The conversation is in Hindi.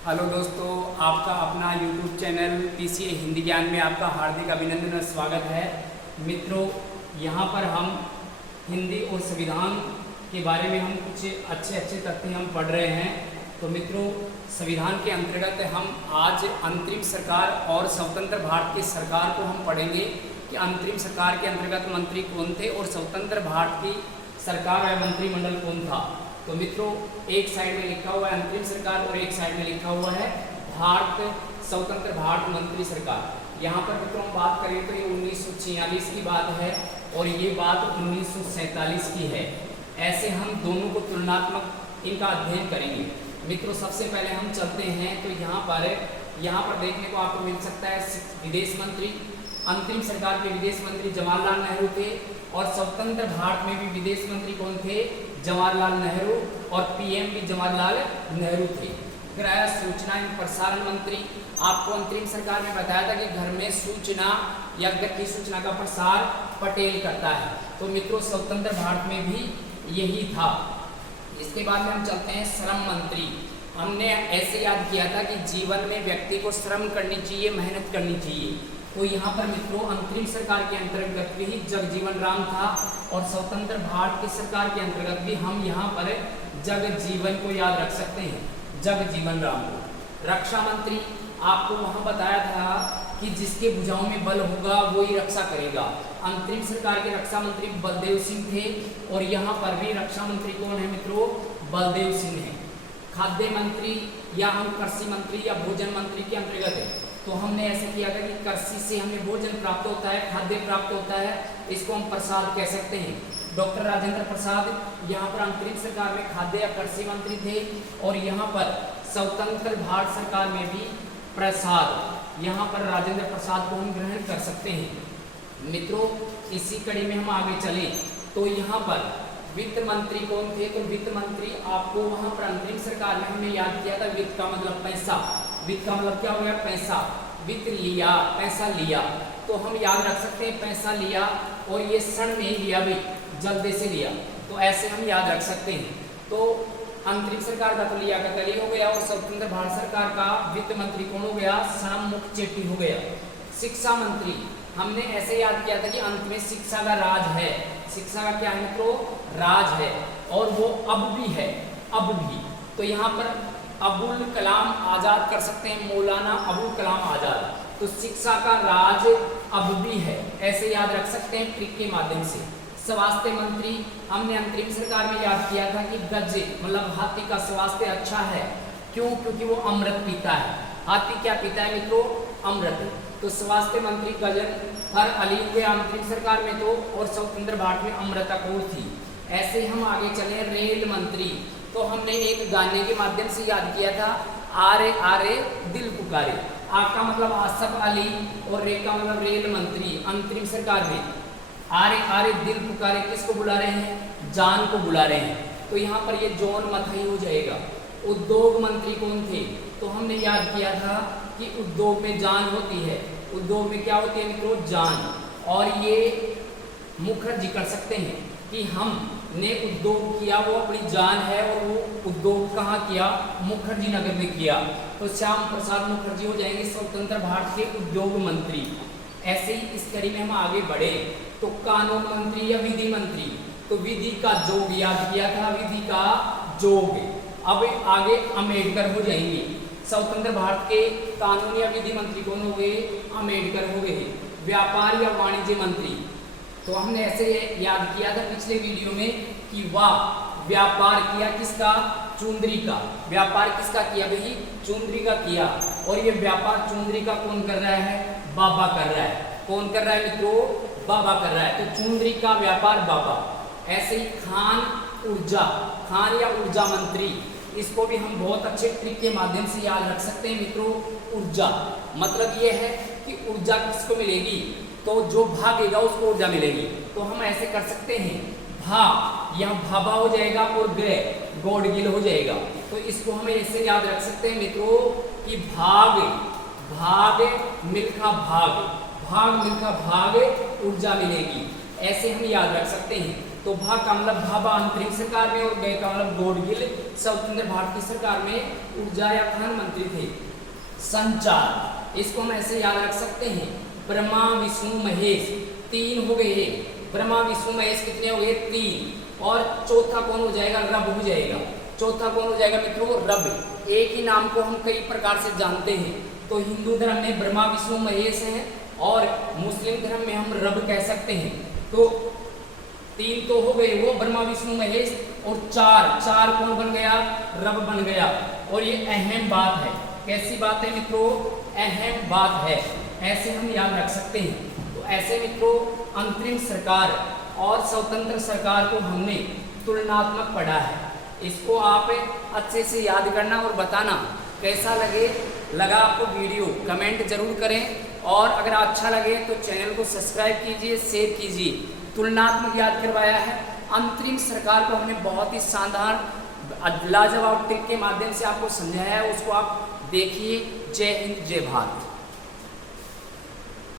हेलो दोस्तों, आपका अपना यूट्यूब चैनल पीसीए हिंदी ज्ञान में आपका हार्दिक अभिनंदन और स्वागत है। मित्रों, यहाँ पर हम हिंदी और संविधान के बारे में हम कुछ अच्छे तथ्य हम पढ़ रहे हैं। तो मित्रों, संविधान के अंतर्गत हम आज अंतरिम सरकार और स्वतंत्र भारत की सरकार को हम पढ़ेंगे कि अंतरिम सरकार के अंतर्गत मंत्री कौन थे और स्वतंत्र भारत की सरकार या मंत्रिमंडल कौन था। तो मित्रों, एक साइड में लिखा हुआ है अंतरिम सरकार और एक साइड में लिखा हुआ है भारत स्वतंत्र भारत मंत्री सरकार। यहाँ पर मित्रों हम बात करें तो ये 1946 की बात है और ये बात 1947 की है। ऐसे हम दोनों को तुलनात्मक इनका अध्ययन करेंगे। मित्रों, सबसे पहले हम चलते हैं तो यहाँ पर देखने को आपको मिल सकता है विदेश मंत्री। अंतरिम सरकार के विदेश मंत्री जवाहरलाल नेहरू थे और स्वतंत्र भारत में भी विदेश मंत्री कौन थे? जवाहरलाल नेहरू और पीएम भी जवाहरलाल नेहरू थे। फिर आया सूचना एवं प्रसारण मंत्री। आपको अंतरिम सरकार में बताया था कि घर में सूचना या व्यक्ति सूचना का प्रसार पटेल करता है। तो मित्रों, स्वतंत्र भारत में भी यही था। इसके बाद में हम चलते हैं श्रम मंत्री। हमने ऐसे याद किया था कि जीवन में व्यक्ति को श्रम करनी चाहिए, मेहनत करनी चाहिए। तो यहाँ पर मित्रों अंतरिम सरकार के अंतर्गत भी जगजीवन राम था और स्वतंत्र भारत की सरकार के अंतर्गत भी हम यहाँ पर जगजीवन को याद रख सकते हैं, जगजीवन राम को। रक्षा मंत्री, आपको वहाँ बताया था कि जिसके भुजाओं में बल होगा वो ही रक्षा करेगा। अंतरिम सरकार के रक्षा मंत्री बलदेव सिंह थे और यहाँ पर भी रक्षा मंत्री कौन है मित्रों? बलदेव सिंह है। खाद्य मंत्री या हम कृषि मंत्री या भोजन मंत्री के अंतर्गत है। तो हमने ऐसे किया था कि कृषि से हमें भोजन प्राप्त होता है, खाद्य प्राप्त होता है, इसको हम प्रसाद कह सकते हैं। डॉक्टर राजेंद्र प्रसाद यहाँ पर अंतरिम सरकार में खाद्य या कृषि मंत्री थे और यहाँ पर स्वतंत्र भारत सरकार में भी प्रसाद, यहाँ पर राजेंद्र प्रसाद को हम ग्रहण कर सकते हैं। मित्रों, इसी कड़ी में हम आगे चले तो यहाँ पर वित्त मंत्री कौन थे? तो वित्त मंत्री आपको वहाँ पर अंतरिम सरकार में हमने याद किया था, वित्त का मतलब पैसा। वित्त का मतलब क्या हो गया? पैसा। वित्त लिया, पैसा लिया। तो हम याद रख सकते हैं पैसा लिया और ये क्षण में ही लिया भाई, जल्दी से लिया। तो ऐसे हम याद रख सकते हैं। तो अंतरिम सरकार का तो लिया का कली हो गया और स्वतंत्र भारत सरकार का वित्त मंत्री कौन हो गया? श्याम मुखर्जी हो गया। शिक्षा मंत्री, हमने ऐसे याद किया था कि अंत में शिक्षा का राज है। शिक्षा का क्या है मित्रों? राज है और वो अब भी है, अब भी। तो यहाँ पर अबुल कलाम आजाद कर सकते हैं, मौलाना अबुल कलाम आजाद। तो शिक्षा का राज अब भी है, ऐसे याद रख सकते हैं ट्रिक के माध्यम से। स्वास्थ्य मंत्री, हमने अंतरिम सरकार में याद किया था कि गज मतलब हाथी का स्वास्थ्य अच्छा है। क्यों? क्योंकि वो अमृत पीता है। हाथी क्या पीता है मित्रों? अमृत। तो स्वास्थ्य मंत्री गजन हर अली हुए अंतरिम सरकार में तो और स्वतंत्र भारत में अमृता कौर थी। ऐसे हम आगे चले रेल मंत्री। तो हमने एक गाने के माध्यम से याद किया था, आरे आरे दिल पुकारे। आ का मतलब आसफ अली और रे का मतलब रेल मंत्री अंतरिम सरकार में। आरे आरे दिल पुकारे किसको बुला रहे हैं? जान को बुला रहे हैं। तो यहाँ पर ये जॉन मथाई हो जाएगा। उद्योग मंत्री कौन थे? तो हमने याद किया था कि उद्योग में जान होती है। उद्योग में क्या होती है मित्रों? जान। और ये मुखर्जी कर सकते हैं कि हमने उद्योग किया, वो अपनी जान है और वो उद्योग कहाँ किया? मुखर्जी नगर में किया। तो श्याम प्रसाद मुखर्जी हो जाएंगे स्वतंत्र भारत के उद्योग मंत्री। ऐसे ही इस कड़ी में हम आगे बढ़े तो कानून मंत्री या विधि मंत्री। तो विधि का जोग याद किया था, विधि का जोग। अब आगे अम्बेडकर हो जाएंगे। स्वतंत्र भारत के कानून या विधि मंत्री कौन हो गए? अम्बेडकर हो गए। व्यापार या वाणिज्य मंत्री, तो हमने ऐसे याद किया था पिछले वीडियो में कि वाह व्यापार किया किसका? चुंदरी का। व्यापार किसका किया भाई? चुंदरी का किया। और ये व्यापार चुंदरी का कौन कर रहा है? बाबा कर रहा है। कौन कर रहा है मित्रों? बाबा कर रहा है। तो चुंदरी का व्यापार बाबा। ऐसे ही खान ऊर्जा, खान या ऊर्जा मंत्री, इसको भी हम बहुत अच्छे ट्रिक के माध्यम से याद रख सकते हैं मित्रों। ऊर्जा मतलब ये है कि ऊर्जा किसको मिलेगी? तो जो भागेगा उसको ऊर्जा मिलेगी। तो हम ऐसे कर सकते हैं, भा यहाँ भाभा हो जाएगा और गए गॉडगिल हो जाएगा। तो इसको हम ऐसे याद रख सकते हैं मित्रों कि भाग भाग मिल्खा भाग, भाग मिल्खा भाग ऊर्जा मिलेगी। ऐसे हम याद रख सकते हैं। तो भा का मतलब भाभा अंतरिम सरकार में और गे का मतलब गॉडगिल स्वतंत्र भारत की सरकार में ऊर्जा या खनन मंत्री थे। संचार, इसको हम ऐसे याद रख सकते हैं, ब्रह्मा विष्णु महेश, 3 हो गए। ब्रह्मा विष्णु महेश कितने हो गए? 3। और चौथा कौन हो जाएगा? रब हो जाएगा। चौथा कौन हो जाएगा मित्रों? रब। एक ही नाम को हम कई प्रकार से जानते हैं। तो हिंदू धर्म में ब्रह्मा विष्णु महेश हैं और मुस्लिम धर्म में हम रब कह सकते हैं। तो 3 तो हो गए वो, ब्रह्मा विष्णु महेश, और 4 कौन बन गया? रब बन गया। और ये अहम बात है। कैसी बात है मित्रों? अहम बात है, ऐसे हम याद रख सकते हैं। तो ऐसे मित्रों अंतरिम सरकार और स्वतंत्र सरकार को हमने तुलनात्मक पढ़ा है। इसको आप अच्छे से याद करना और बताना कैसा लगा आपको वीडियो, कमेंट जरूर करें। और अगर अच्छा लगे तो चैनल को सब्सक्राइब कीजिए, शेयर कीजिए। तुलनात्मक याद करवाया है। अंतरिम सरकार को हमने बहुत ही शानदार लाजवाब ट्रिक के माध्यम से आपको समझाया है, उसको आप देखिए। जय हिंद, जय भारत।